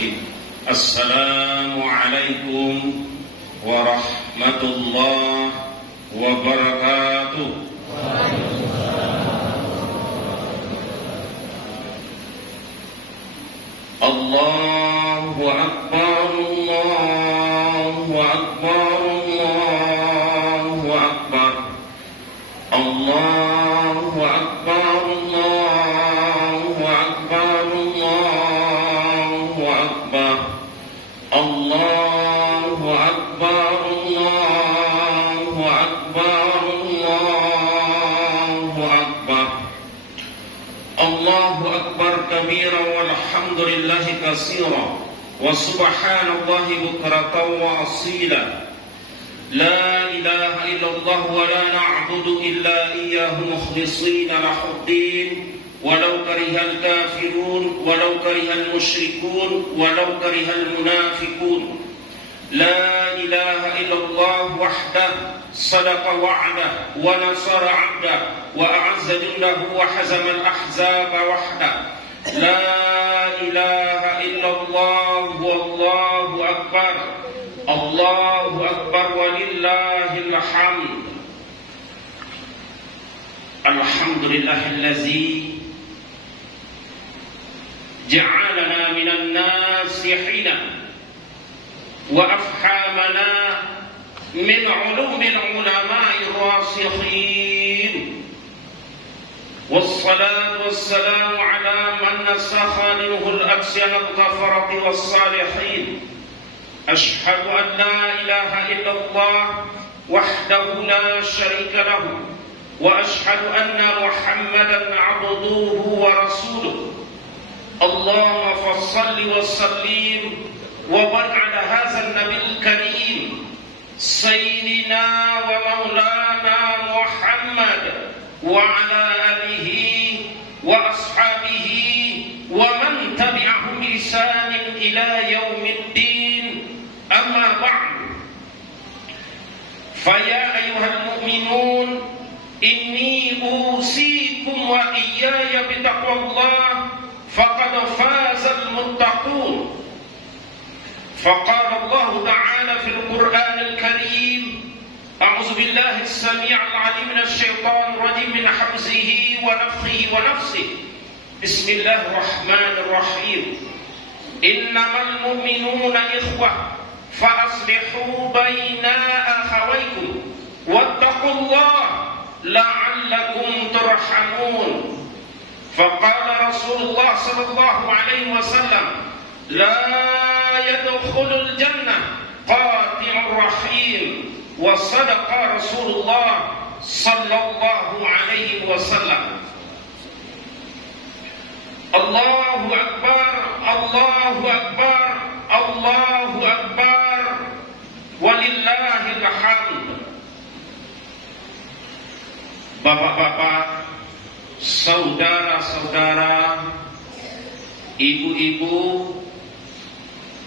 Bismillahirrahmanirrahim. Assalamualaikum warahmatullahi wabarakatuh. Allahu Akbar, Allahu Akbar, Allahu Akbar, Allahu Akbar, Allahu Akbar, Allahu Akbar, Allahu Akbar, Allahu Akbar, Allahu Akbar, Allahu Akbar kabira walhamdulillahi katsira wa subhanallahi bukratan wa asila. La ilaha illallah wa la na'budu illa iyyahu mukhlishina lahuddin walau karihal kafirun walau karihal musyrikun walau karihal munafiqun. La ilaha illallah wahdah sadaqa wa'dah wa nasara 'abdah wa a'azza jundahu wa hazama al-ahzaba wahdah. La ilaha illallah wallahu akbar. Allahu akbar walillahil hamd. Alhamdulillahillazi ja'alana minan nasihina wa afhamana min ulumil ulama'i rasikhin. Wassalatu wassalamu ala man nasakha minhul aksyanal ghafarati wassalihin. Ashhadu an la ilaha illallah wahdahu la syarika lahu wa ashhadu anna Muhammadan abduhu wa rasuluh. Allahumma fassalli wa sallim wa barik ala hadzal nabiyil karim sayyidina wa maulana Muhammad wa ala alihi wa ashabihi wa man tabi'ahum bi ihsanin ila yaumiddin. Amma ba'du, faya ayyuhal mu'minun, inni usikum wa iyaya bitaqwallah, faqad fazal muttaqun. Faqala Allah Ta'ala fil Qur'an al-Karim, a'udzu billahi as-sami'il 'alim minasy syaithanir rajim min hamzihi wa nafthihi wa nafsihi. Bismillahirrahmanirrahim. Innamal mu'minuna ikhwah فأصلحوا بين أخويكم واتقوا الله لعلكم ترحمون. فقال رسول الله صلى الله عليه وسلم لا يدخل الجنة قاطع الرحيم. وصدق رسول الله صلى الله عليه وسلم. الله أكبر الله أكبر Allahu Akbar walillahil hamd. Bapak-bapak, saudara-saudara, ibu-ibu,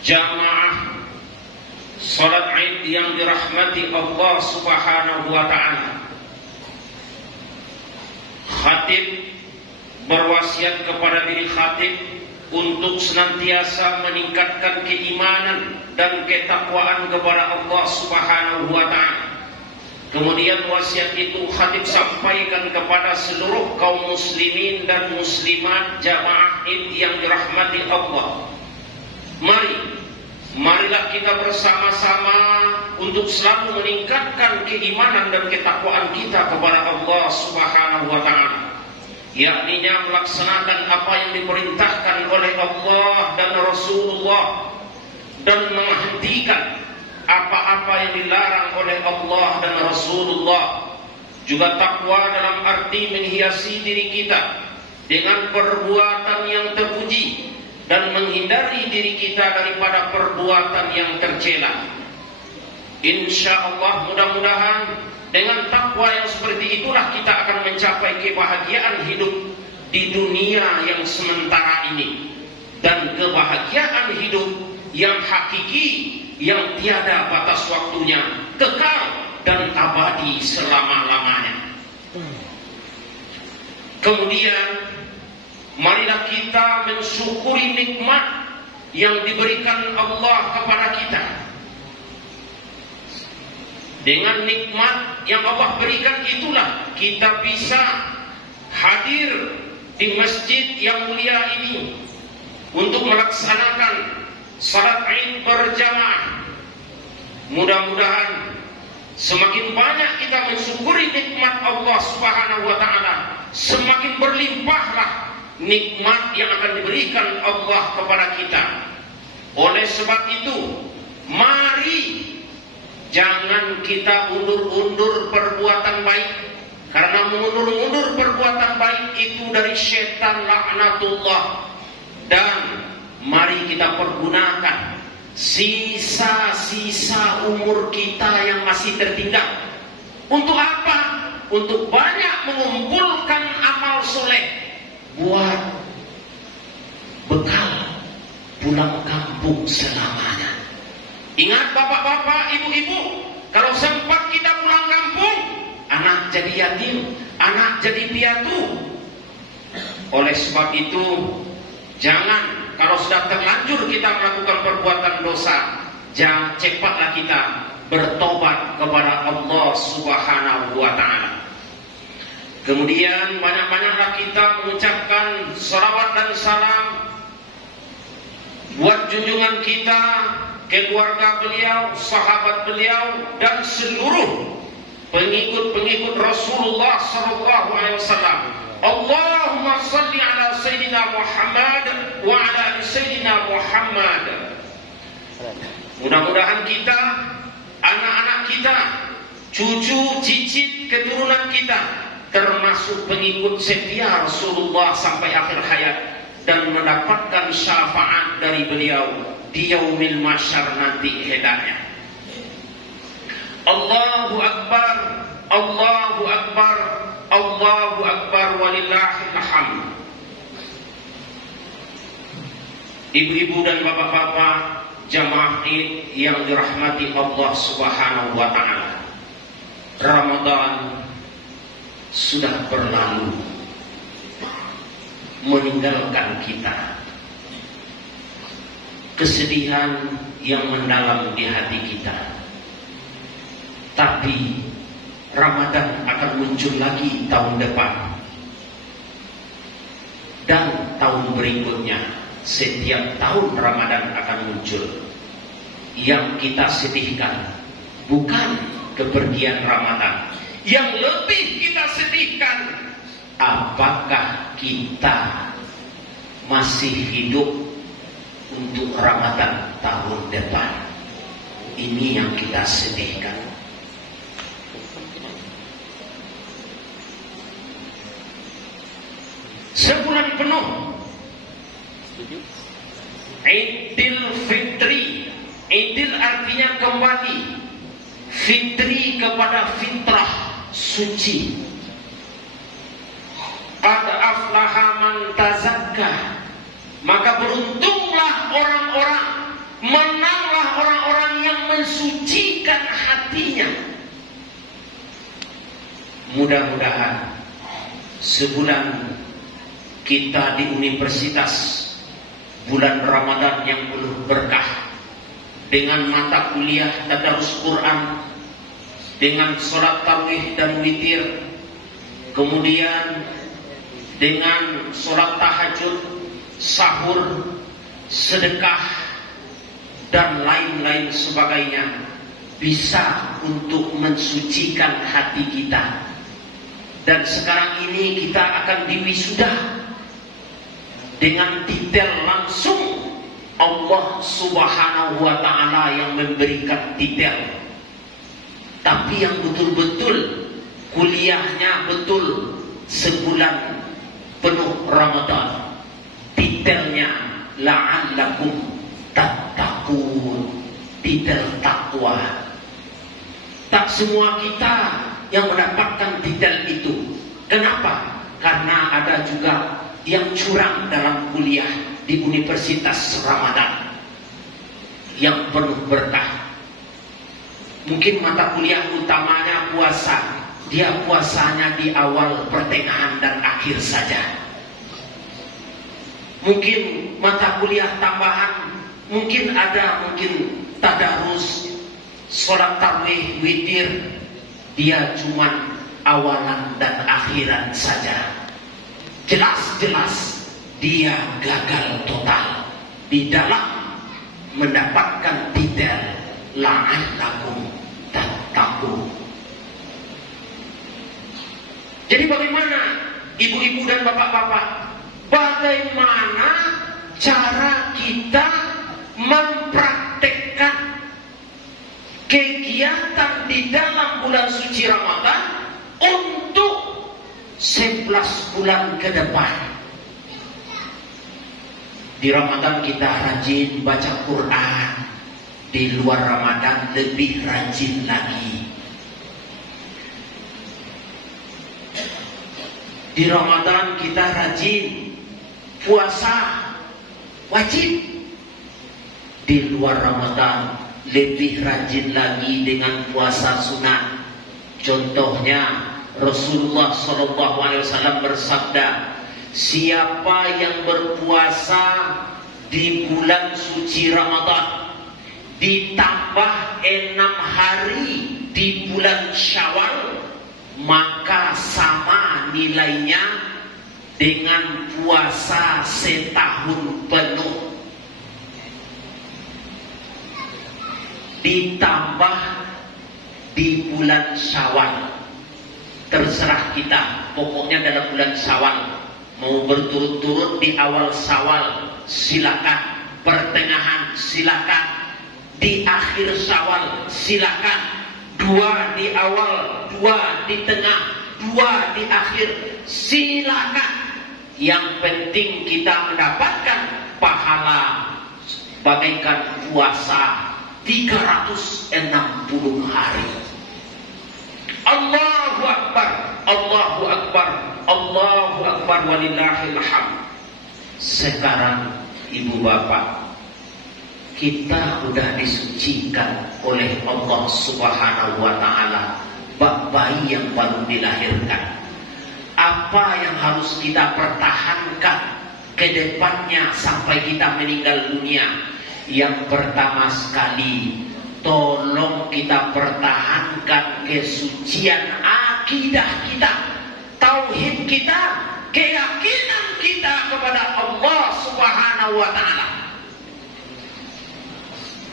jamaah salat Id yang dirahmati Allah Subhanahu wa taala. Khatib berwasiat kepada diri khatib untuk senantiasa meningkatkan keimanan dan ketakwaan kepada Allah Subhanahu wa taala. Kemudian wasiat itu khatib sampaikan kepada seluruh kaum muslimin dan muslimat jamaah Id yang dirahmati Allah. Marilah kita bersama-sama untuk selalu meningkatkan keimanan dan ketakwaan kita kepada Allah Subhanahu wa taala, yakninya melaksanakan apa yang diperintahkan oleh Allah dan Rasulullah dan menghentikan apa-apa yang dilarang oleh Allah dan Rasulullah. Juga takwa dalam arti menghiasi diri kita dengan perbuatan yang terpuji dan menghindari diri kita daripada perbuatan yang tercela. Insyaallah, mudah-mudahan dengan takwa yang seperti itulah kita akan mencapai kebahagiaan hidup di dunia yang sementara ini dan kebahagiaan hidup yang hakiki yang tiada batas waktunya, kekal dan abadi selama-lamanya. Kemudian marilah kita mensyukuri nikmat yang diberikan Allah kepada kita. Dengan nikmat yang Allah berikan itulah kita bisa hadir di masjid yang mulia ini untuk melaksanakan salat Id berjamaah. Mudah-mudahan semakin banyak kita mensyukuri nikmat Allah Subhanahu wa taala, semakin berlimpahlah nikmat yang akan diberikan Allah kepada kita. Oleh sebab itu, mari jangan kita undur-undur perbuatan baik, karena mengundur-undur perbuatan baik itu dari syaitan laknatullah. Dan mari kita pergunakan sisa-sisa umur kita yang masih tertinggal. Untuk apa? Untuk banyak mengumpulkan amal soleh buat bekal pulang kampung selamanya. Ingat bapak-bapak, ibu-ibu, kalau sempat kita pulang kampung, anak jadi yatim, anak jadi piatu. Oleh sebab itu, jangan kalau sudah terlanjur kita melakukan perbuatan dosa, jangan cepatlah kita bertobat kepada Allah Subhanahu wa taala. Kemudian banyak-banyaklah kita mengucapkan salawat dan salam buat junjungan kita, keluarga beliau, sahabat beliau, dan seluruh pengikut-pengikut Rasulullah sallallahu alaihi wasallam. Allahumma salli ala Sayyidina Muhammad wa ala ali Sayyidina Muhammad. Mudah-mudahan kita, anak-anak kita, cucu, cicit, keturunan kita termasuk pengikut setia Rasulullah sampai akhir hayat dan mendapatkan syafaat dari beliau di yaumil mahsyar nanti hidayah. Allahu Akbar, Allahu Akbar, Allahu Akbar, walillahil hamd. Ibu-ibu dan bapak-bapak jamaah Id yang dirahmati Allah Subhanahu wa taala. Ramadan sudah berlalu meninggalkan kita. Kesedihan yang mendalam di hati kita. Tapi Ramadan akan muncul lagi tahun depan dan tahun berikutnya. Setiap tahun Ramadan akan muncul. Yang kita sedihkan bukan kepergian Ramadan. Yang lebih kita sedihkan, apakah kita masih hidup untuk Ramadan tahun depan? Ini yang kita sedihkan. Sebulan penuh Idul Fitri. Idul artinya kembali, fitri kepada fitrah suci. Qad aflaha man tazakka. Maka beruntunglah orang-orang, menanglah orang-orang yang mensucikan hatinya. Mudah-mudahan sebulan kita di universitas, bulan Ramadan yang penuh berkah, dengan mata kuliah tadarus Quran, dengan sholat tarawih dan witir, kemudian dengan sholat tahajud, sahur, sedekah, dan lain-lain sebagainya, bisa untuk mensucikan hati kita. Dan sekarang ini kita akan diwisuda dengan titel langsung Allah Subhanahu wa ta'ala yang memberikan titel. Tapi yang betul-betul kuliahnya betul sebulan penuh Ramadan. Titelnya la'allakum tattaqun, titel takwa. Tak semua kita yang mendapatkan titel itu. Kenapa? Karena ada juga yang curang dalam kuliah di Universitas Ramadan yang penuh berkah. Mungkin mata kuliah utamanya puasa, dia puasanya di awal, pertengahan, dan akhir saja. Mungkin mata kuliah tambahan mungkin tadarus, sholat tarawih, witir, dia cuman awalan dan akhiran saja. Jelas-jelas dia gagal total di dalam mendapatkan titel la'allakum tattaqun. Jadi bagaimana ibu-ibu dan bapak-bapak, bagaimana cara kita mempraktekkan kegiatan di dalam bulan suci Ramadan untuk 11 bulan ke depan? Di Ramadan kita rajin baca Quran, di luar Ramadan lebih rajin lagi. Di Ramadan kita rajin puasa wajib, di luar Ramadan lebih rajin lagi dengan puasa sunat. Contohnya Rasulullah SAW bersabda, siapa yang berpuasa di bulan suci Ramadan ditambah 6 hari di bulan Syawal, maka sama nilainya dengan puasa setahun penuh. Ditambah di bulan Syawal, terserah kita, pokoknya dalam bulan Syawal. Mau berturut-turut di awal Syawal silakan, pertengahan silakan, di akhir Syawal silakan. 2 di awal, 2 di tengah, 2 di akhir, silakan. Yang penting kita mendapatkan pahala bagaikan puasa 360 hari. Allahu Akbar, Allahu Akbar, Allahu Akbar, walillahil hamd. Sekarang ibu bapak, kita sudah disucikan oleh Allah Subhanahu wa ta'ala, bak bayi yang baru dilahirkan. Apa yang harus kita pertahankan ke depannya sampai kita meninggal dunia? Yang pertama sekali, tolong kita pertahankan kesucian akidah kita, tauhid kita, keyakinan kita kepada Allah Subhanahu wa ta'ala.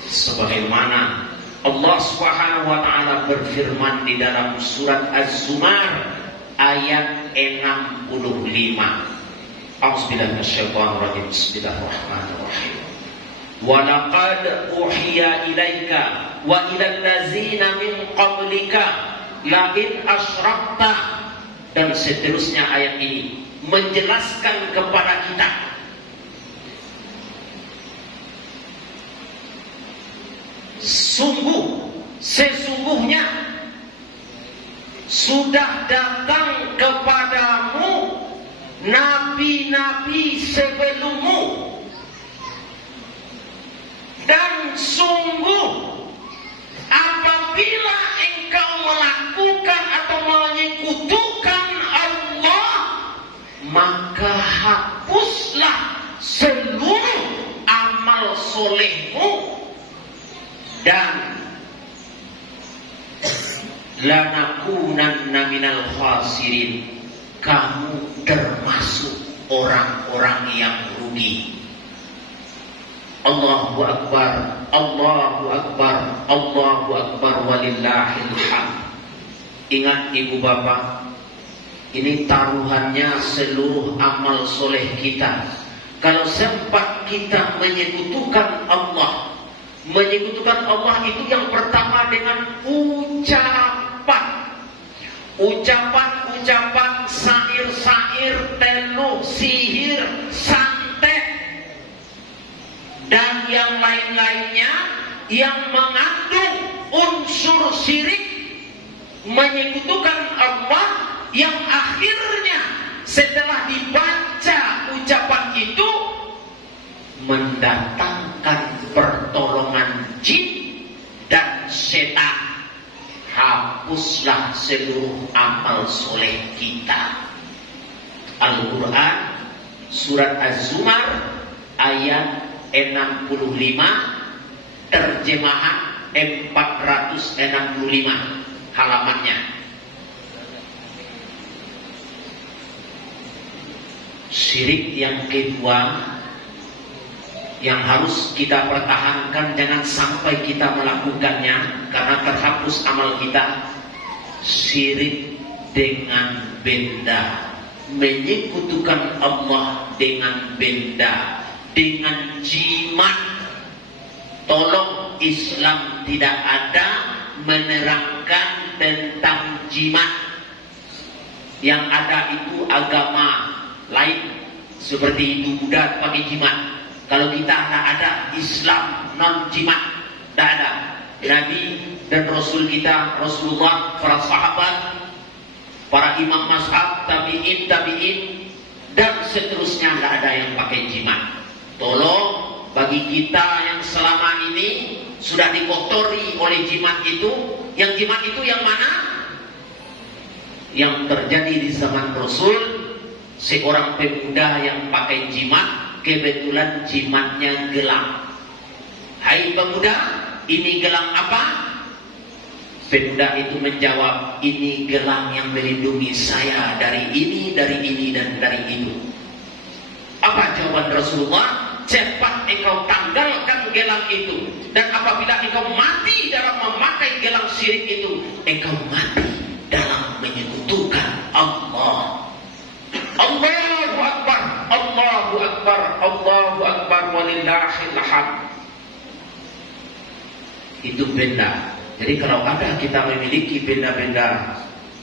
Sebagaimana Allah Subhanahu wa ta'ala berfirman di dalam surat Az-Zumar ayat 65. A'udzubillahi minasyaitonir rajim. Bismillahirrahmanirrahim. Wa laqad uhiya ilaika wa ilal ladzina min qablika la in asyrakta, dan seterusnya ayat ini menjelaskan kepada kita sesungguhnya sudah datang kepadamu nabi-nabi sebelummu, dan sungguh apabila engkau melakukan atau menyekutukan Allah, maka hapuslah seluruh amal solehmu, dan lanakunanna minal khasirin, kamu termasuk orang-orang yang rugi. Allahu Akbar, Allahu Akbar, Allahu Akbar, walillahil hamd. Ingat ibu bapak, ini taruhannya seluruh amal soleh kita. Kalau sempat kita menyekutukan Allah itu yang pertama dengan ucapan sair-sair, teluh, sihir, santet, dan yang lain-lainnya yang mengandung unsur syirik, menyekutukan Allah, yang akhirnya setelah dibaca ucapan itu mendatangkan pertolongan jin dan setan. Hapuslah seluruh amal soleh kita. Al-Quran surat Az-Zumar ayat terjemahan 465 halamannya. Syirik yang kedua yang harus kita pertahankan, jangan sampai kita melakukannya karena terhapus amal kita. Syirik dengan benda, menyekutukan Allah dengan benda, dengan jimat. Tolong, Islam tidak ada menerangkan tentang jimat. Yang ada itu agama lain, seperti Hindu Buddha pakai jimat. Kalau kita tidak ada Islam non jimat, tidak ada. Nabi dan Rasul kita, Rasulullah, para sahabat, para imam mazhab, tabi'in, dan seterusnya, tidak ada yang pakai jimat. Tolong, bagi kita yang selama ini sudah dikotori oleh jimat itu, yang jimat itu yang mana? Yang terjadi di zaman Rasul, seorang pemuda yang pakai jimat, kebetulan jimatnya gelang. Hai pemuda, ini gelang apa? Pemuda itu menjawab, ini gelang yang melindungi saya dari ini, dari ini, dan dari itu. Apa jawaban Rasulullah? Cepat engkau tanggalkan gelang itu, dan apabila engkau mati dalam memakai gelang syirik itu, engkau mati dalam menyekutukan Allah. Allahu Akbar, Allahu Akbar, Allahu Akbar, walillahil hamd. Itu benda. Jadi kalau ada kita memiliki benda-benda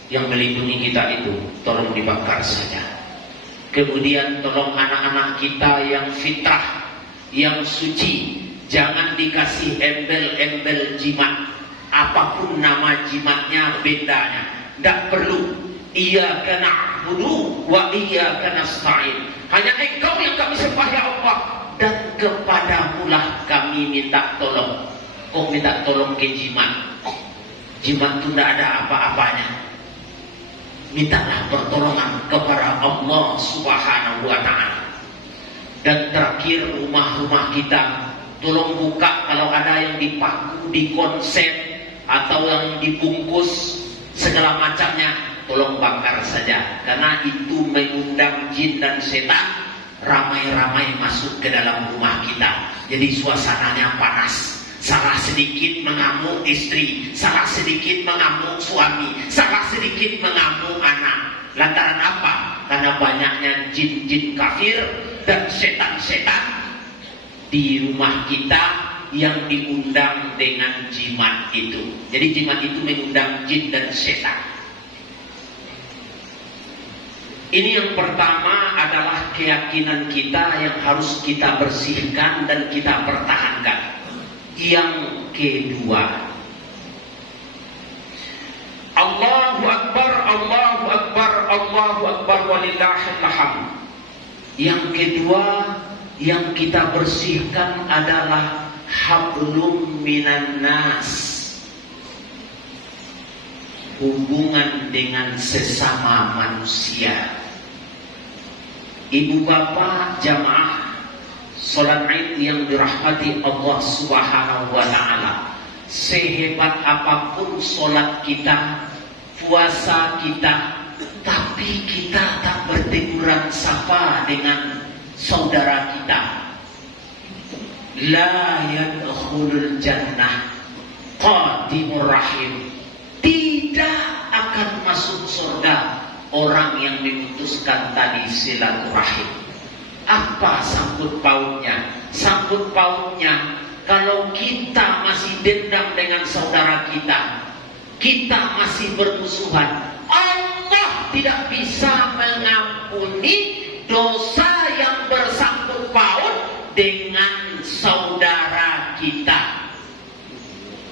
yang melindungi kita itu, tolong dibakar saja. Kemudian tolong anak-anak kita yang fitrah, yang suci, jangan dikasih embel-embel jimat. Apapun nama jimatnya, bendanya, tidak perlu. Iyyaka na'budu wa iyyaka nasta'in. Hanya Engkau yang kami sembah ya Allah, dan kepadamulah kami minta tolong. Kok minta tolong ke jimat? Jimat itu tidak ada apa-apanya. Mintalah pertolongan kepada Allah Subhanahu wa ta'ala. Dan terakhir, rumah-rumah kita tolong buka kalau ada yang dipaku, dikonsep, atau yang dibungkus segala macamnya, tolong bakar saja. Karena itu mengundang jin dan setan ramai-ramai masuk ke dalam rumah kita. Jadi suasananya panas. Salah sedikit mengamuk istri, salah sedikit mengamuk suami, salah sedikit mengamuk anak. Lantaran apa? Karena banyaknya jin-jin kafir dan setan-setan di rumah kita yang diundang dengan jimat itu. Jadi jimat itu mengundang jin dan setan. Ini yang pertama adalah keyakinan kita yang harus kita bersihkan dan kita pertahankan. Yang kedua, Allahu Akbar, Allahu Akbar, Allahu Akbar, walillahil hamd. Yang kedua yang kita bersihkan adalah hablum minan nas, hubungan dengan sesama manusia. Ibu bapak jamaah salat Id yang dirahmati Allah Subhanahu wa ta'ala, sehebat apapun salat kita, puasa kita, tapi kita tak berteguran sapa dengan saudara kita. La yadkhulul jannah qatimur rahim. Tidak akan masuk surga orang yang memutuskan tali silaturahim. Apa sangkut pautnya? Sangkut pautnya, kalau kita masih dendam dengan saudara kita, kita masih bermusuhan, Allah tidak bisa mengampuni dosa yang bersangkut paut dengan saudara kita.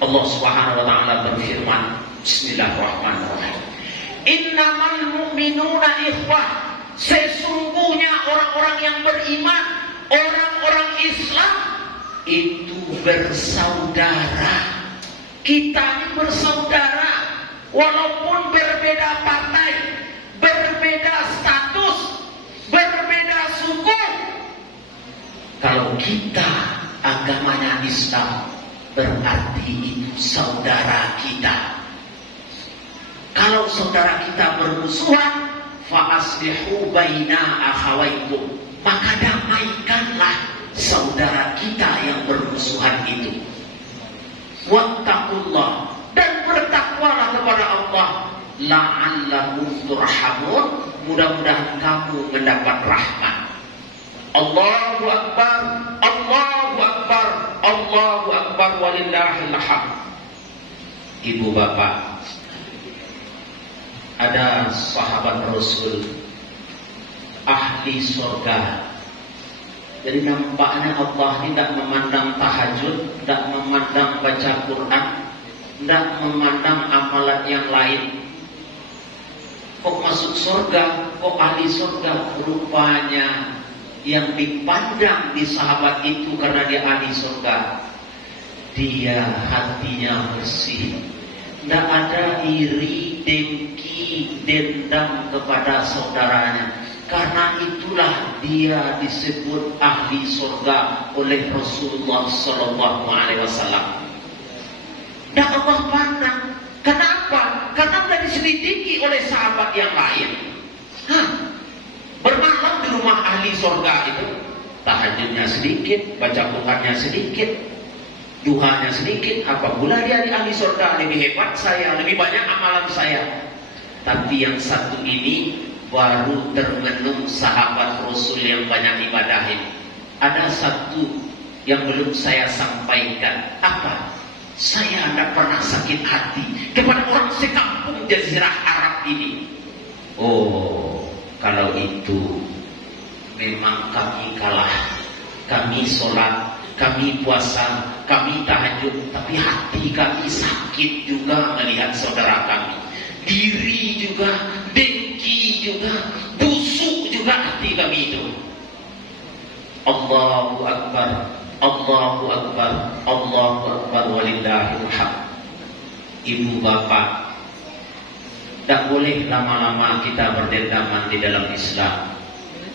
Allah Subhanahu wa ta'ala berfirman, bismillahirrahmanirrahim, innamal mu'minuna ikhwah. Sesungguhnya orang-orang yang beriman, orang-orang Islam itu bersaudara. Kita ini bersaudara, walaupun berbeda partai, berbeda status, berbeda suku, Kalau kita agamanya Islam, berarti itu saudara kita. Kalau saudara kita bermusuhan, fa aslihu baina akhawaikum, maka damaikanlah saudara kita yang bermusuhan itu. Wattaqullah, dan bertakwalah kepada Allah, la'allakum turhamun, mudah-mudahan kamu mendapat rahmat. Allahu Akbar, Allahu Akbar, Allahu Akbar, walillahil hamd. Ibu bapak, ada sahabat Rasul ahli surga. Jadi nampaknya Allah tidak memandang tahajud, tidak memandang baca Quran, tidak memandang amalan yang lain. Kok masuk surga, kok ahli surga? Rupanya yang dipandang di sahabat itu karena dia ahli surga, dia hatinya bersih, tidak ada iri, dengki, dendam kepada saudaranya. Karena itulah dia disebut ahli surga oleh Rasulullah Sallallahu Alaihi Wasallam. Dan Allah pandang. Kenapa? Karena sudah diselidiki oleh sahabat yang lain. Bermalam di rumah ahli surga itu, tahajudnya sedikit, baca Qurannya sedikit, duhanya sedikit. Apa pula dia di ahli surga? Lebih hebat saya, lebih banyak amalan saya. Tapi yang satu ini baru termenung sahabat Rasul yang banyak ibadah ini. Ada satu yang belum saya sampaikan. Apa? Saya tidak pernah sakit hati kepada orang sekampung Jazirah Arab ini. Oh, kalau itu memang kami kalah. Kami sholat, kami puasa, kami tahajud, tapi hati kami sakit juga melihat saudara kami. Diri juga, dengki juga, busuk juga hati kami itu. Allahu Akbar, Allahu Akbar, Allahu Akbar, walillahil hamd. Ibu bapak, tak boleh lama-lama kita berdendaman di dalam Islam.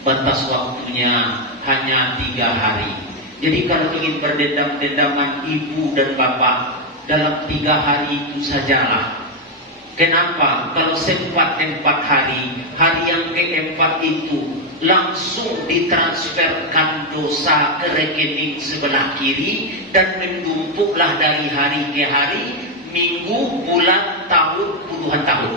Batas waktunya hanya 3 hari. Jadi kalau ingin berdendam-dendaman ibu dan bapak, dalam 3 hari itu sajalah. Kenapa? Kalau sempat 4 hari, hari yang keempat itu langsung ditransferkan dosa ke rekening sebelah kiri dan menumpuklah dari hari ke hari, minggu, bulan, tahun, puluhan tahun.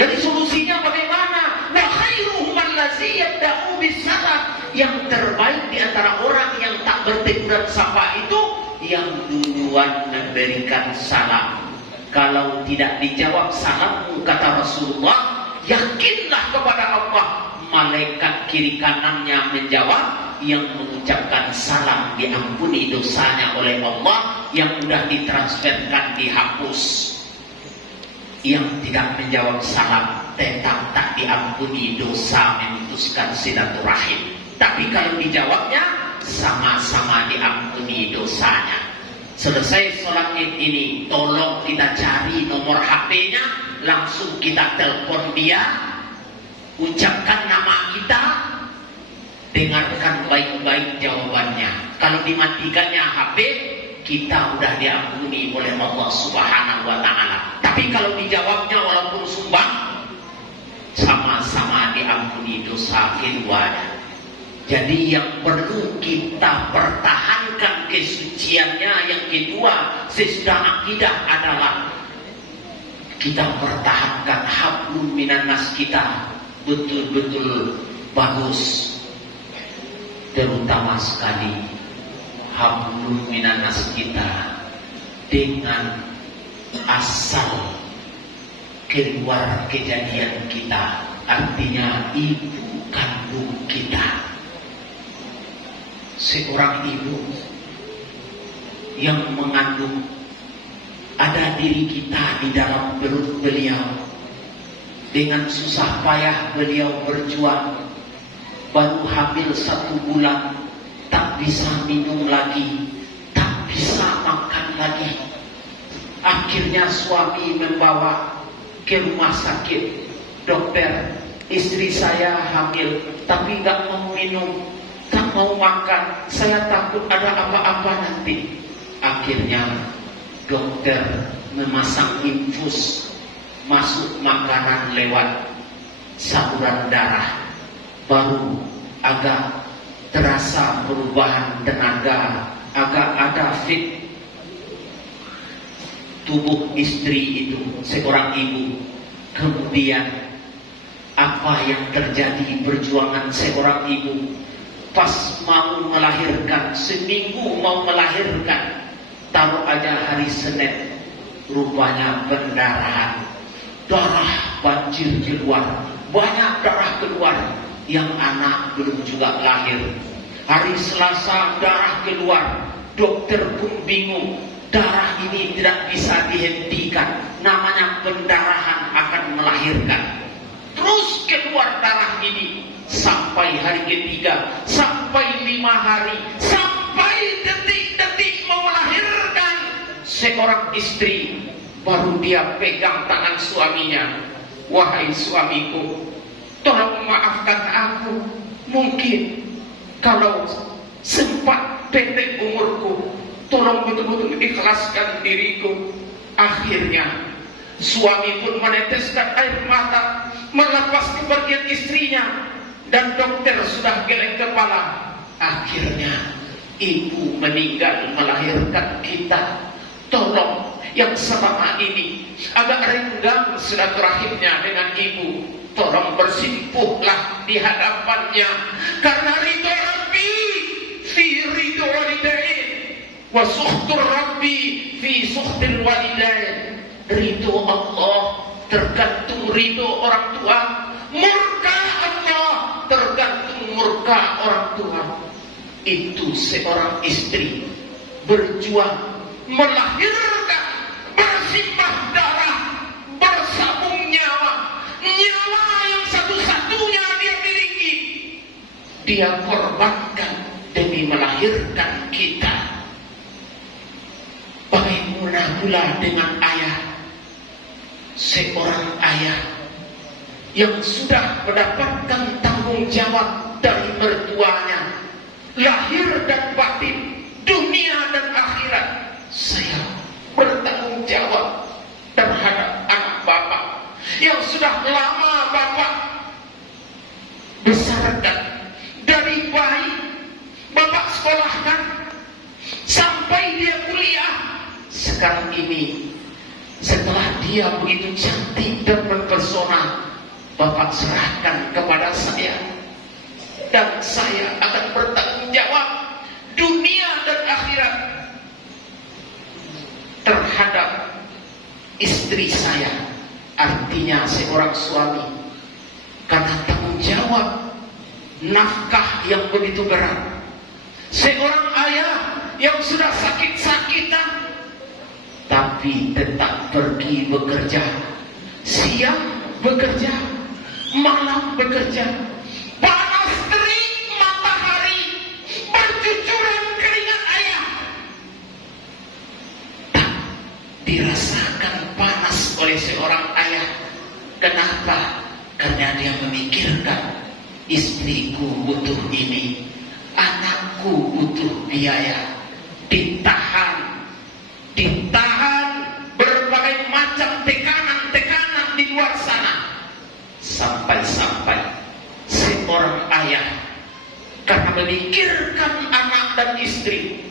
Jadi solusinya bagaimana? Wa khairuhum allazi yabda'u bis-salam. Yang terbaik di antara orang yang tak berteguran sapa itu yang duluan memberikan salam. Kalau tidak dijawab salammu, kata Rasulullah, yakinlah kepada Allah, malaikat kiri kanannya menjawab, yang mengucapkan salam diampuni dosanya oleh Allah, yang sudah ditransferkan dihapus. Yang tidak menjawab salam tetap tak diampuni dosa, memutuskan silaturahim. Tapi kalau dijawabnya, sama-sama diampuni dosanya. Selesai sholat id ini, tolong kita cari nomor HP-nya, langsung kita telepon dia, ucapkan nama kita, dengarkan baik-baik jawabannya. Kalau dimatikannya HP, kita udah diampuni oleh Allah Subhanahu wa Ta'ala. Tapi kalau dijawabnya walaupun sumbang, sama-sama diampuni dosa keduanya. Jadi yang perlu kita pertahankan kesuciannya yang kedua sesudah akidah adalah kita pertahankan hablum minan nas kita betul-betul bagus. Terutama sekali hablum minan nas kita dengan asal keluar kejadian kita, artinya ibu kandung kita. Seorang ibu yang mengandung, ada diri kita di dalam perut beliau. Dengan susah payah beliau berjuang, baru hamil 1 bulan, tak bisa minum lagi, tak bisa makan lagi. Akhirnya suami membawa ke rumah sakit. Dokter, istri saya hamil tapi gak mau minum, tak mau makan, saya takut ada apa-apa nanti. Akhirnya dokter memasang infus, masuk makanan lewat saluran darah, baru agak terasa perubahan tenaga, agak ada fit tubuh istri itu, seorang ibu. Kemudian apa yang terjadi, perjuangan seorang ibu pas mau melahirkan, seminggu mau melahirkan, taruh aja hari Senin, rupanya pendarahan, darah banjir keluar, banyak darah keluar, yang anak belum juga lahir. Hari Selasa darah keluar, dokter pun bingung, darah ini tidak bisa dihentikan, namanya pendarahan akan melahirkan. Terus keluar darah ini sampai hari ketiga, sampai 5 hari, sampai detik-detik mau melahirkan. Seorang istri baru dia pegang tangan suaminya, wahai suamiku, tolong maafkan aku, mungkin kalau sempat pendek umurku, tolong betul-betul ikhlaskan diriku. Akhirnya suami pun meneteskan air mata melepas kepergian istrinya, dan dokter sudah geleng kepala. Akhirnya ibu meninggal melahirkan kita. Tolong yang selama ini agak renggang silaturahimnya dengan ibu, tolong bersimpuhlah di hadapannya, karena ridho Rabbi fi ridho walidain wa sukhtur Rabbi fi sukhtil walidain. Ridho Allah tergantung ridho orang tua, murka Allah tergantung murka orang tua. Itu seorang istri berjuang melahirkan, bersimbah darah, bersabung nyawa, nyawa yang satu-satunya dia miliki, dia korbankan demi melahirkan kita. Bagaimana pula dengan ayah? Seorang ayah yang sudah mendapatkan tanggung jawab dari mertuanya, lahir dan batin, dunia dan akhirat. Saya bertanggung jawab terhadap anak bapak yang sudah lama bapak besarkan, dari bayi bapak sekolahkan sampai dia kuliah. Sekarang ini setelah dia begitu cantik dan berpesona, bapak serahkan kepada saya, dan saya akan bertanggung jawab dunia dan akhirat terhadap istri saya, artinya seorang suami, karena tanggung jawab nafkah yang begitu berat. Seorang ayah yang sudah sakit-sakitan tapi tetap pergi bekerja, siang bekerja, malam bekerja, panas terik matahari, bercucuran keringat ayah, tak dirasakan panas oleh seorang ayah. Kenapa? Karena dia memikirkan, istriku butuh ini, anakku butuh biaya, ditahan berbagai macam tekanan-tekanan di luar sana, sampai-sampai seorang ayah karena memikirkan anak dan istri,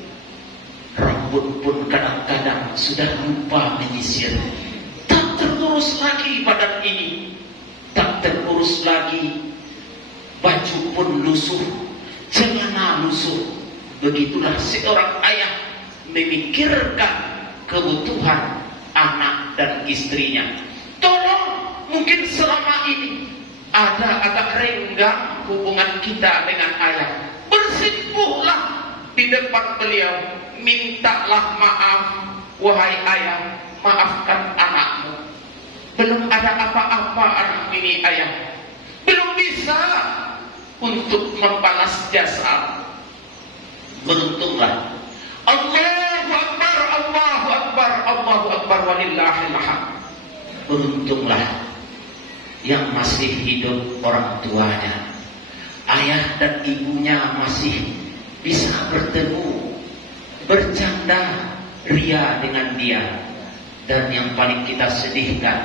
rambut pun kadang-kadang sudah lupa menyisir, tak terurus lagi badan ini, tak terurus lagi, baju pun lusuh, celana lusuh. Begitulah seorang ayah memikirkan kebutuhan anak dan istrinya. Tolong, mungkin selama ini ada agak renggang hubungan kita dengan ayah, bersimpuhlah di depan beliau, mintalah maaf, wahai ayah, maafkan anakmu. Belum ada apa-apa anak ini ayah, belum bisa untuk membalas jasa. Beruntunglah, Allahu Akbar, Allahu Akbar, Allahu Akbar, walillahil hamd. Beruntunglah yang masih hidup orang tuanya, ayah dan ibunya masih bisa bertemu, bercanda ria dengan dia. Dan yang paling kita sedihkan,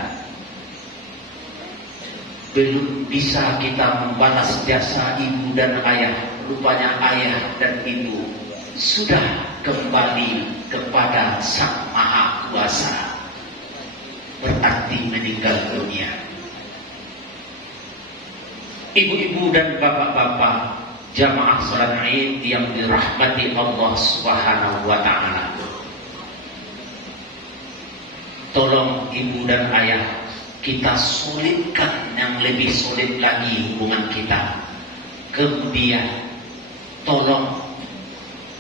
belum bisa kita membalas jasa ibu dan ayah. Rupanya ayah dan ibu sudah kembali kepada Sang Maha Kuasa, berarti meninggal dunia. Ibu-ibu dan bapak-bapak jamaah salat Id yang dirahmati Allah Subhanahu wa taala. Tolong ibu dan ayah, kita solidkan yang lebih solid lagi hubungan kita. Kemudian tolong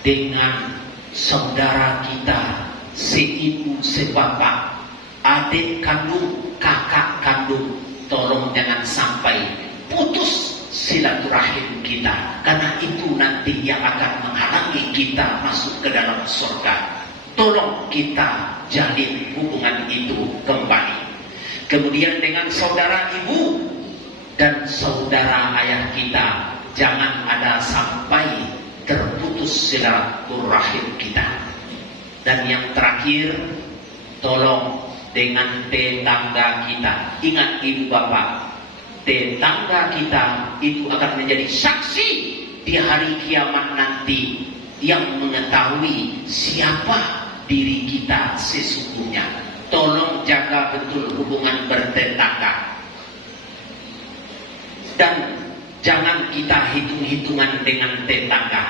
dengan saudara kita, seibu sebapak, adik kandung, kakak kandung, tolong jangan sampai putus silaturahim kita, karena itu nanti yang akan menghalangi kita masuk ke dalam surga. Tolong kita jalin hubungan itu kembali. Kemudian dengan saudara ibu dan saudara ayah kita, jangan ada sampai terputus silaturahim kita. Dan yang terakhir, tolong dengan tetangga kita. Ingat ibu bapak, tetangga kita itu akan menjadi saksi di hari kiamat nanti yang mengetahui siapa diri kita sesungguhnya. Tolong jaga betul hubungan bertetangga. Dan jangan kita hitung-hitungan dengan tetangga.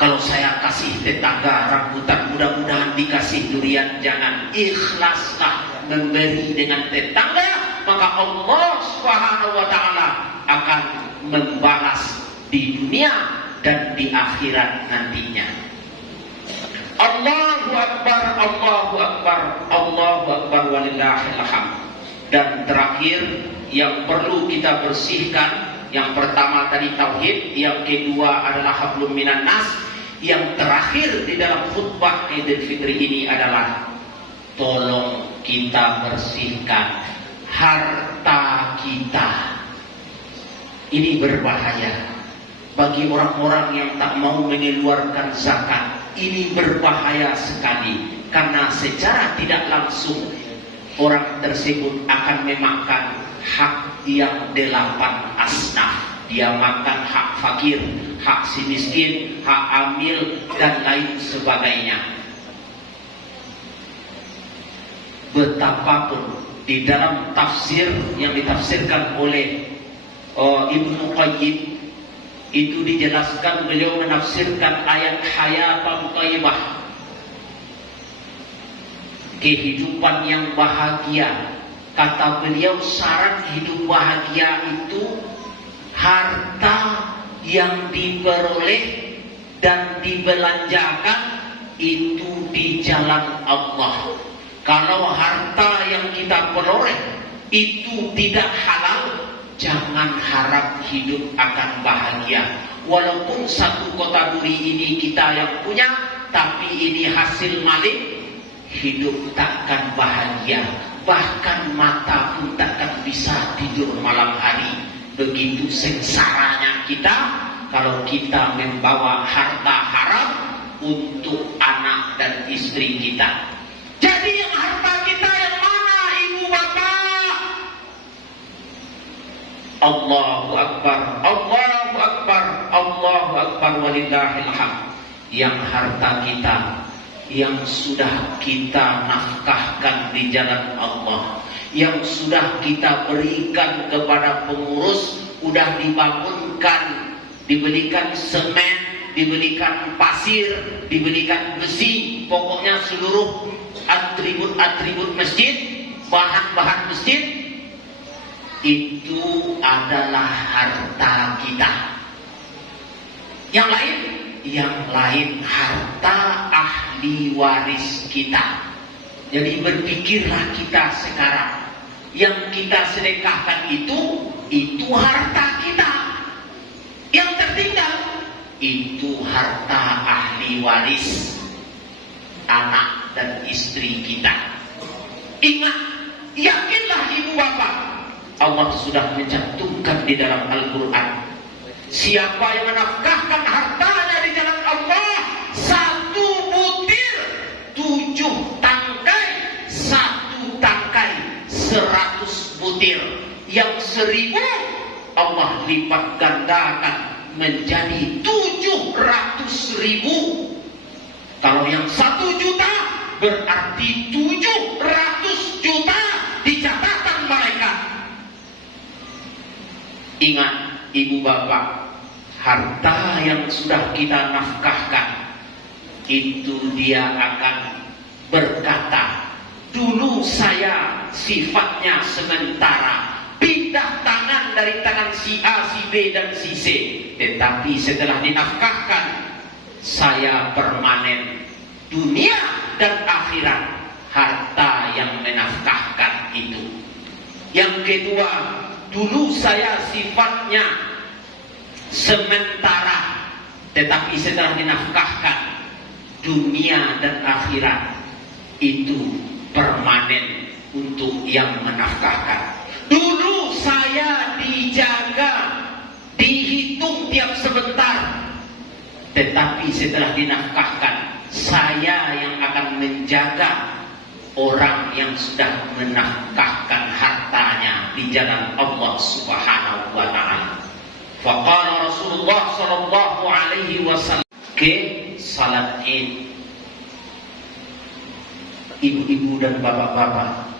Kalau saya kasih tetangga rambutan, mudah-mudahan dikasih durian. Jangan, ikhlaslah memberi dengan tetangga, maka Allah Subhanahu wa taala akan membalas di dunia dan di akhirat nantinya. Allahu Akbar, Allahu Akbar, Allahu Akbar walillahil hamd. Dan terakhir yang perlu kita bersihkan, yang pertama tadi tauhid, yang kedua adalah hablum minan nas, yang terakhir di dalam khutbah Idul Fitri ini adalah tolong kita bersihkan harta kita. Ini berbahaya bagi orang-orang yang tak mau mengeluarkan zakat. Ini berbahaya sekali, karena secara tidak langsung orang tersebut akan memakan hak yang 8 asnaf. Dia makan hak fakir, hak si miskin, hak amil, dan lain sebagainya. Betapapun di dalam tafsir yang ditafsirkan oleh Ibnu Qayyim, itu dijelaskan, beliau menafsirkan ayat hayatan thayyibah, kehidupan yang bahagia. Kata beliau, syarat hidup bahagia itu harta yang diperoleh dan dibelanjakan itu di jalan Allah. Kalau harta yang kita peroleh itu tidak halal, jangan harap hidup akan bahagia. Walaupun satu kota Duri ini kita yang punya, tapi ini hasil maling, hidup takkan bahagia. Bahkan mata pun takkan bisa tidur malam hari. Begitu sengsaranya kita kalau kita membawa harta haram untuk anak dan istri kita. Jadi yang harta kita yang mana, ibu bapak? Allahu Akbar, Allahu Akbar, Allahu Akbar walillahil hamd. Yang harta kita yang sudah kita nafkahkan di jalan Allah, yang sudah kita berikan kepada pengurus, udah dibangunkan, dibelikan semen, dibelikan pasir, dibelikan besi, pokoknya seluruh atribut-atribut masjid, bahan-bahan masjid, itu adalah harta kita. Yang lain harta ahli waris kita. Jadi berpikirlah kita sekarang, yang kita sedekahkan itu harta kita. Yang tertinggal itu harta ahli waris, anak dan istri kita. Ingat, yakinlah ibu bapak, Allah sudah mencantumkan di dalam Al-Quran, Siapa yang menafkahkan hartanya di jalan Allah, 1 butir 7 tangkai, 1 tangkai 100 butir. Yang 1000 Allah lipat gandakan menjadi 700.000. Kalau yang 1 juta berarti 700 juta di catatan malaikat. Ingat ibu bapak, harta yang sudah kita nafkahkan itu dia akan berkata, dulu saya sifatnya sementara, pindah tangan dari tangan si A, si B, dan si C. Tetapi setelah dinafkahkan, saya permanen. Dunia dan akhirat, harta yang menafkahkan itu. Yang kedua, dulu saya sifatnya sementara, tetapi setelah dinafkahkan, dunia dan akhirat itu permanen untuk yang menafkahkan. Dulu saya dijaga, dihitung tiap sebentar, tetapi setelah dinafkahkan, saya yang akan menjaga orang yang sudah menafkahkan hartanya di jalan Allah Subhanahu wa taala. Faqala Rasulullah sallallahu alaihi wasallam ke salat Id. Ibu-ibu dan bapak-bapak,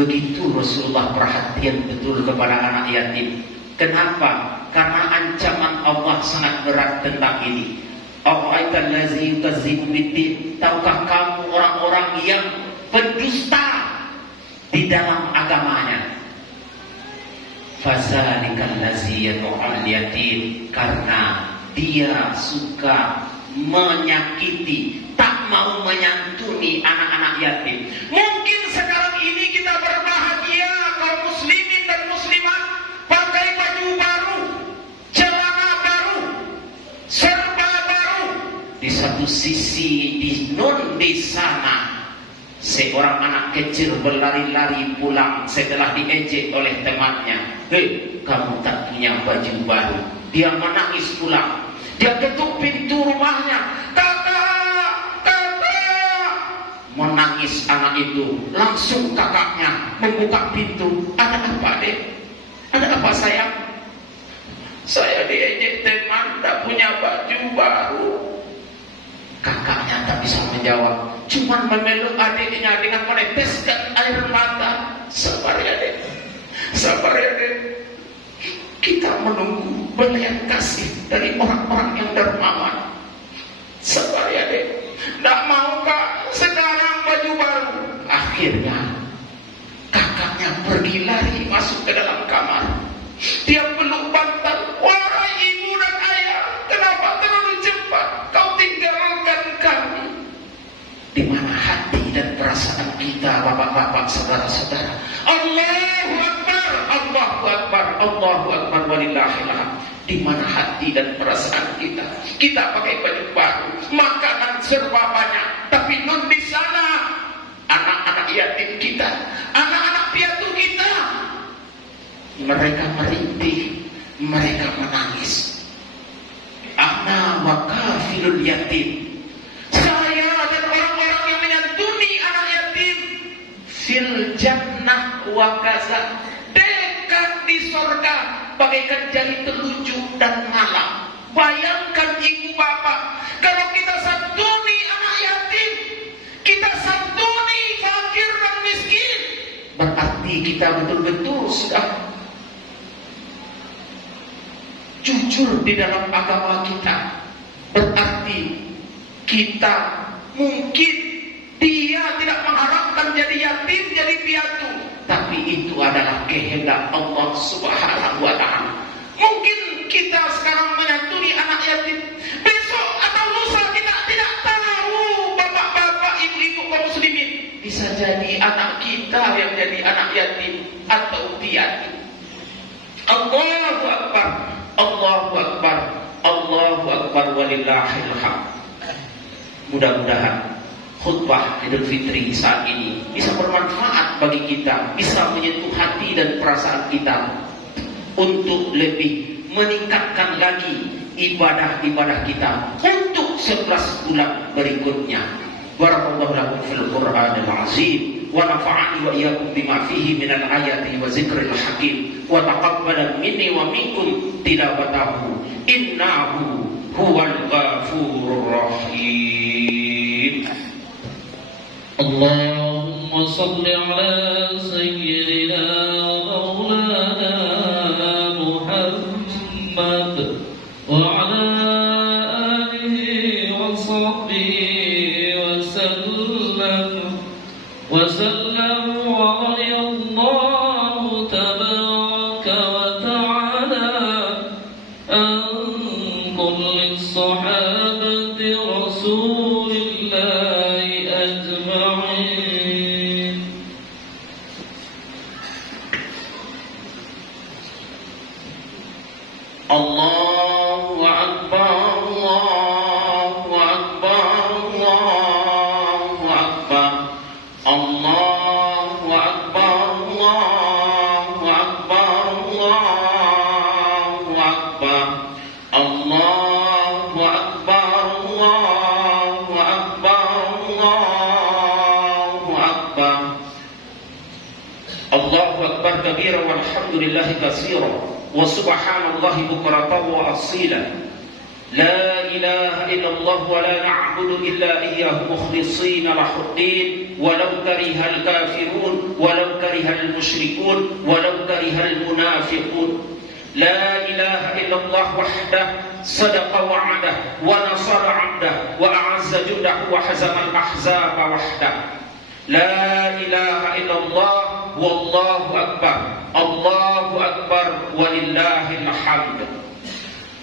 begitu Rasulullah perhatian betul kepada anak yatim. Kenapa? Karena ancaman Allah sangat berat tentang ini. Tahukah kamu orang-orang yang pendusta di dalam agamanya? Fazalikal ladzi yad'ul yatim, karena dia suka menyakiti, tak mau menyantuni anak-anak yatim. Mungkin sekarang ini kita berbahagia, kaum muslimin dan muslimat pakai baju baru, celana baru, serba baru. Di satu sisi di sana seorang anak kecil berlari-lari pulang setelah diejek oleh temannya. Hei, kamu tak punya baju baru. Dia menangis pulang. Dia ketuk pintu rumahnya. Kakak, kakak. Menangis anak itu. Langsung kakaknya membuka pintu. Ada apa, dek? Ada apa, sayang? Saya diejek teman, tak punya baju baru. Kakaknya tak bisa menjawab, cuman memeluk adiknya dengan meneteskan air mata. Sabar ya, dek. Sabar ya, dek. Kita menunggu belian kasih dari orang-orang yang dermawan. Sabar ya, dek. Tak mau kak sekarang baju baru. Akhirnya kakaknya pergi lari masuk ke dalam kamar. Dia peluk bantal. Wahai ibu dan ayah, kenapa terlalu cepat kau tinggalkan kami? Di mana hati dan perasaan kita, bapak-bapak, saudara-saudara? Allahu Akbar, Allahu Akbar, Allahu Akbar, walillahil hamd. Di mana hati dan perasaan kita? Kita pakai baju baru, makanan serba banyak, tapi nun di sana anak-anak yatim kita, anak-anak piatu kita, mereka merintih, mereka menangis. Ana wa kafilul yatim, saya dan orang-orang yang menyantuni anak yatim, fil jannah wa kaza, dekat di surga bagaikan jari telunjuk dan malam. Bayangkan ibu bapak, kalau kita santuni anak yatim, kita santuni fakir dan miskin, berarti kita betul-betul sudah jujur di dalam agama kita. Berarti kita mungkin dia tidak mengharapkan jadi yatim, jadi piatu, tapi itu adalah kehendak Allah Subhanahu wa taala. Mungkin kita sekarang menyantuni anak yatim, besok atau lusa kita tidak tahu, bapak-bapak, ibu-ibu kaum muslimin, bisa jadi anak kita yang jadi anak yatim atau piatu. Allahu Akbar, Allahu Akbar, Allahu Akbar, walillahil hamd. Mudah-mudahan khutbah Idul Fitri saat ini bisa bermanfaat bagi kita, bisa menyentuh hati dan perasaan kita untuk lebih meningkatkan lagi ibadah-ibadah kita untuk 11 bulan berikutnya. Barakallahu lakum fil Qur'anil azim wa nafa'ani wa iyyakum bima fihi minal ayati wa zikril hakim wa taqabbala minni wa minkum tilawatahu innahu huwal ghafurur rahim. Allahumma salli ala sayyidina maulana Muhammad wa ala alihi wa sahbihi wa sallam wa radiyallahu tabaraka wa ta'ala an kulli sahabati rasulillahi ajma'in. Allahu Akbar, Allahu Akbar, Allahu Akbar, Allahu Akbar, Allahu Akbar, Allahu Akbar, Allahu Akbar, Allahu Akbar, Allahu Akbar, Allahu Akbar kabira walhamdulillahi katsira wa subhanallahi bukratan wa asila. La ilaha illallah wa la na'budu illa iyyahu mukhlishina lahuddin walau karihal kafirun walau karihal musyrikun walau karihal munafiqun. La ilaha illallah wahdah sadaqa wa'dah wa nasara 'abdah wa a'azza jundahu wa hazama al-ahzaba wahdah. La ilaha illallah wallahu akbar, Allahu akbar walillahil hamd.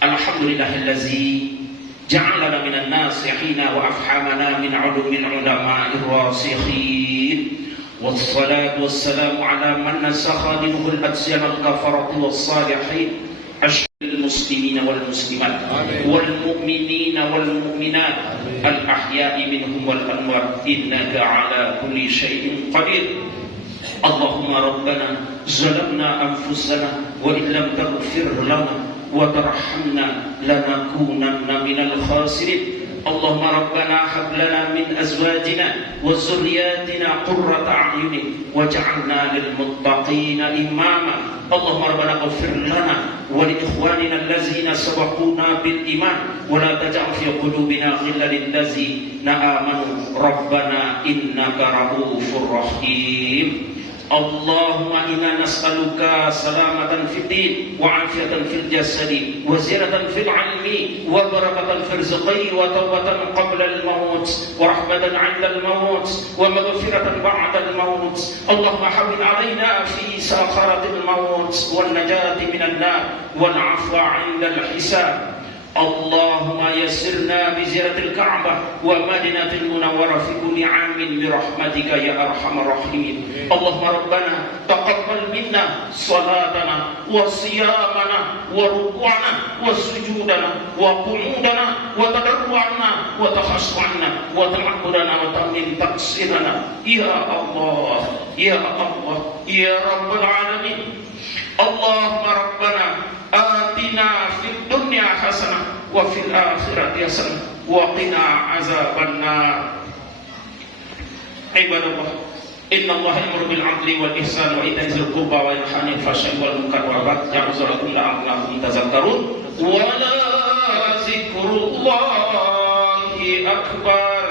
Alhamdulillahillazi ja'alana minan nasihina wa afhamana min 'ulumil ulama'ir rasikhin. Wassalatu wassalamu ala man nasakha dinuhul adsiyan al-kafarati was-salihin. المسلمين والمسلمات والمؤمنين والمؤمنات الأحياء منهم والأموات إنك على كل شيء قدير. اللهم ربنا ظلمنا أنفسنا وإن لم تغفر لنا وترحمنا لنكونن من الخاسرين. اللهم ربنا هب لنا من أزواجنا وذرياتنا قرة أعين واجعلنا للمتقين إماما. اللهم ربنا اغفر لنا ولإخواننا الذين سبقونا بالإيمان ولا تجعل في قلوبنا غلا للذين آمنوا ربنا إنك رؤوف رحيم. اللهم إنا نسألك سلامة في الدين وعافية في الجسد وزيادة في العلم وبركة في الرزق وتوبة قبل الموت ورحمة عند الموت ومغفرة بعد الموت. اللهم حول علينا في ساخرة الموت والنجاة من النار والعفو عند الحساب. اللهم يسرنا بزيارة الكعبة ومدينة المنورة في كل عام برحمتك يا أرحم الراحمين. اللهم ربنا تقبل منا صلاتنا وصيامنا وركوعنا وسجودنا وقعودنا وتضرعنا وتخشعنا وتعبدنا وتمن تقصيرنا يا الله يا الله يا رب العالمين. اللهم ربنا آتنا في الدنيا حسنة وفي الآخرة حسنة وقنا عذاب النار. عباد الله إن الله يأمر بالعدل والإحسان وإيتاء ذي القربى وينهى عن الفحشاء والمنكر والبغي يعظكم لكم لعلكم تذكرون. ولا ذكر الله أكبر.